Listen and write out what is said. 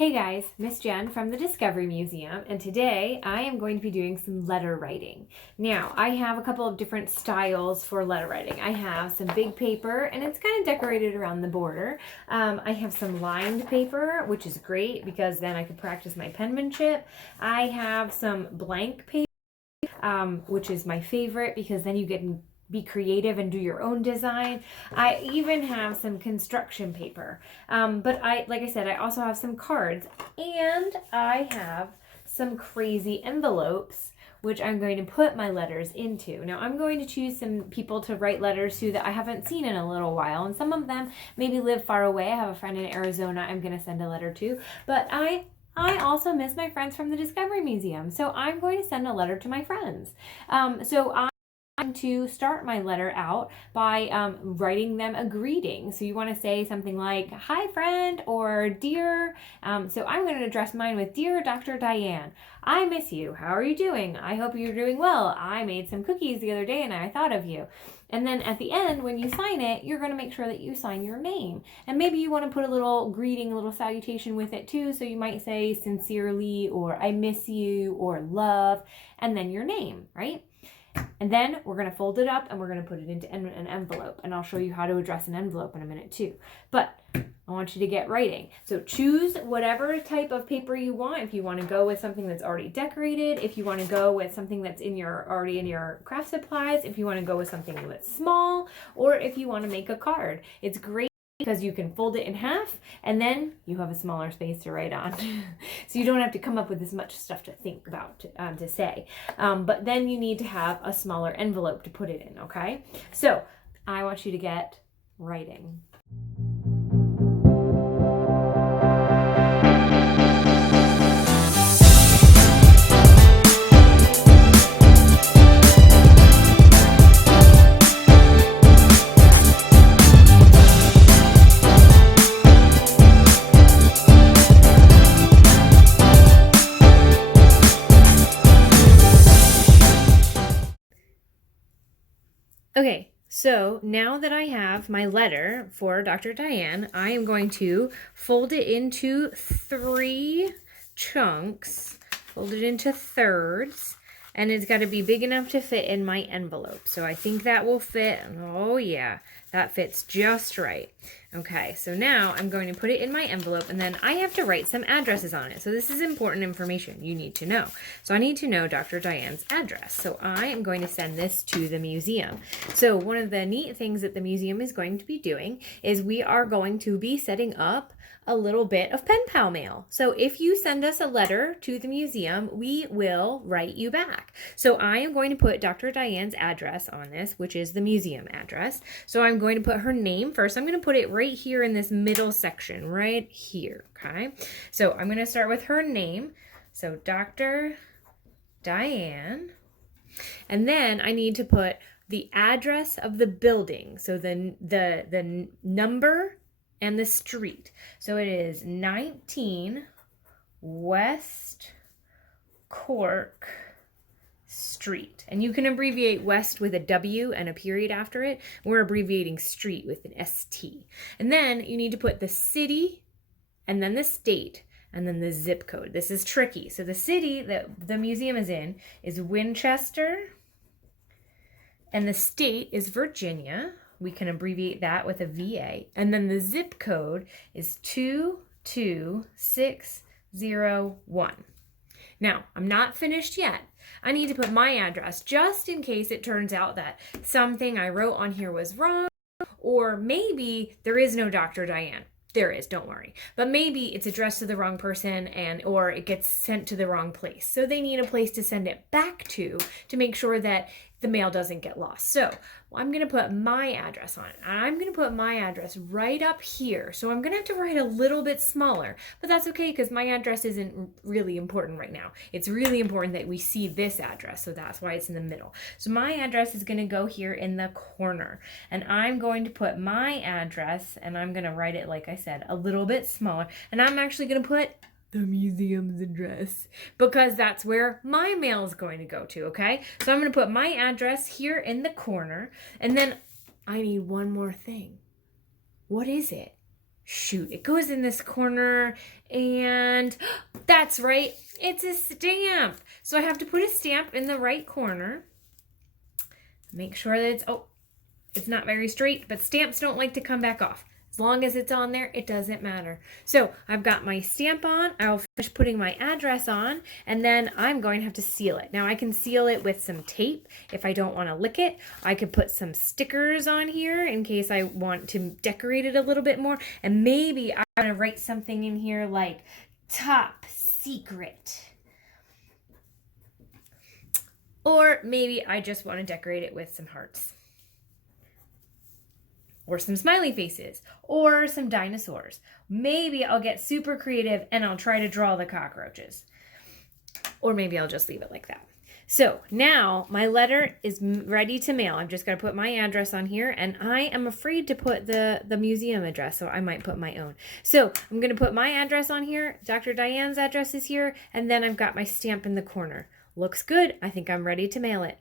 Hey guys, Miss Jen from the Discovery Museum, and today I am going to be doing some letter writing. Now, I have a couple of different styles for letter writing. I have some big paper, and it's kind of decorated around the border. I have some lined paper, which is great because then I can practice my penmanship. I have some blank paper, which is my favorite because then you get be creative and do your own design. I even have some construction paper. But like I said, I also have some cards and I have some crazy envelopes which I'm going to put my letters into. Now I'm going to choose some people to write letters to that I haven't seen in a little while, and some of them maybe live far away. I have a friend in Arizona I'm going to send a letter to, but I also miss my friends from the Discovery Museum, so I'm going to send a letter to my friends. To start my letter out by writing them a greeting. So you want to say something like, "Hi friend," or "Dear." So I'm going to address mine with, "Dear Dr. Diane, I miss you. How are you doing? I hope you're doing well. I made some cookies the other day and I thought of you." And then at the end, when you sign it, you're going to make sure that you sign your name. And maybe you want to put a little greeting, a little salutation with it too. So you might say "sincerely," or "I miss you," or "love," and then your name, right? And then we're going to fold it up and we're going to put it into an envelope. And I'll show you how to address an envelope in a minute too. But I want you to get writing. So choose whatever type of paper you want. If you want to go with something that's already decorated, if you want to go with something that's already in your craft supplies, if you want to go with something that's small, or if you want to make a card. It's great because you can fold it in half and then you have a smaller space to write on. So you don't have to come up with as much stuff to think about to say. But then you need to have a smaller envelope to put it in, okay? So I want you to get writing. Okay, so now that I have my letter for Dr. Diane, I am going to fold it into 3 chunks, fold it into thirds, and it's got to be big enough to fit in my envelope. So I think that will fit. Oh yeah, that fits just right. Okay, so now I'm going to put it in my envelope, and then I have to write some addresses on it. So this is important information you need to know. So I need to know Dr. Diane's address. So I am going to send this to the museum. So one of the neat things that the museum is going to be doing is we are going to be setting up a little bit of pen pal mail. So if you send us a letter to the museum, we will write you back. So I am going to put Dr. Diane's address on this, which is the museum address. So I'm going to put her name first. I'm going to put it right here in this middle section, right here, okay? So I'm going to start with her name. So Dr. Diane. And then I need to put the address of the building. So the number and the street. So it is 19 West Cork Street. And you can abbreviate West with a W and a period after it. We're abbreviating street with an ST. And then you need to put the city and then the state and then the zip code. This is tricky. So the city that the museum is in is Winchester, and the state is Virginia. We can abbreviate that with a VA. And then the zip code is 22601. Now, I'm not finished yet. I need to put my address just in case it turns out that something I wrote on here was wrong, or maybe there is no Dr. Diane. There is, don't worry. But maybe it's addressed to the wrong person or it gets sent to the wrong place. So they need a place to send it back to make sure that the mail doesn't get lost. So I'm going to put my address on it. I'm going to put my address right up here. So I'm going to have to write a little bit smaller, but that's okay because my address isn't really important right now. It's really important that we see this address. So that's why it's in the middle. So my address is going to go here in the corner, and I'm going to put my address, and I'm going to write it, like I said, a little bit smaller. And I'm actually going to put the museum's address because that's where my mail is going to go to, okay? So I'm going to put my address here in the corner, and then I need one more thing. What is it? Shoot, it goes in this corner, and that's right, it's a stamp. So I have to put a stamp in the right corner. Make sure that it's not very straight, but stamps don't like to come back off. As long as it's on there, it doesn't matter. So I've got my stamp on. I'll finish putting my address on, and then I'm going to have to seal it. Now I can seal it with some tape if I don't want to lick it. I could put some stickers on here in case I want to decorate it a little bit more. And maybe I'm going to write something in here like top secret. Or maybe I just want to decorate it with some hearts. Or some smiley faces, or some dinosaurs. Maybe I'll get super creative and I'll try to draw the cockroaches. Or maybe I'll just leave it like that. So now my letter is ready to mail. I'm just going to put my address on here, and I am afraid to put the museum address, so I might put my own. So I'm going to put my address on here. Dr. Diane's address is here, and then I've got my stamp in the corner. Looks good. I think I'm ready to mail it.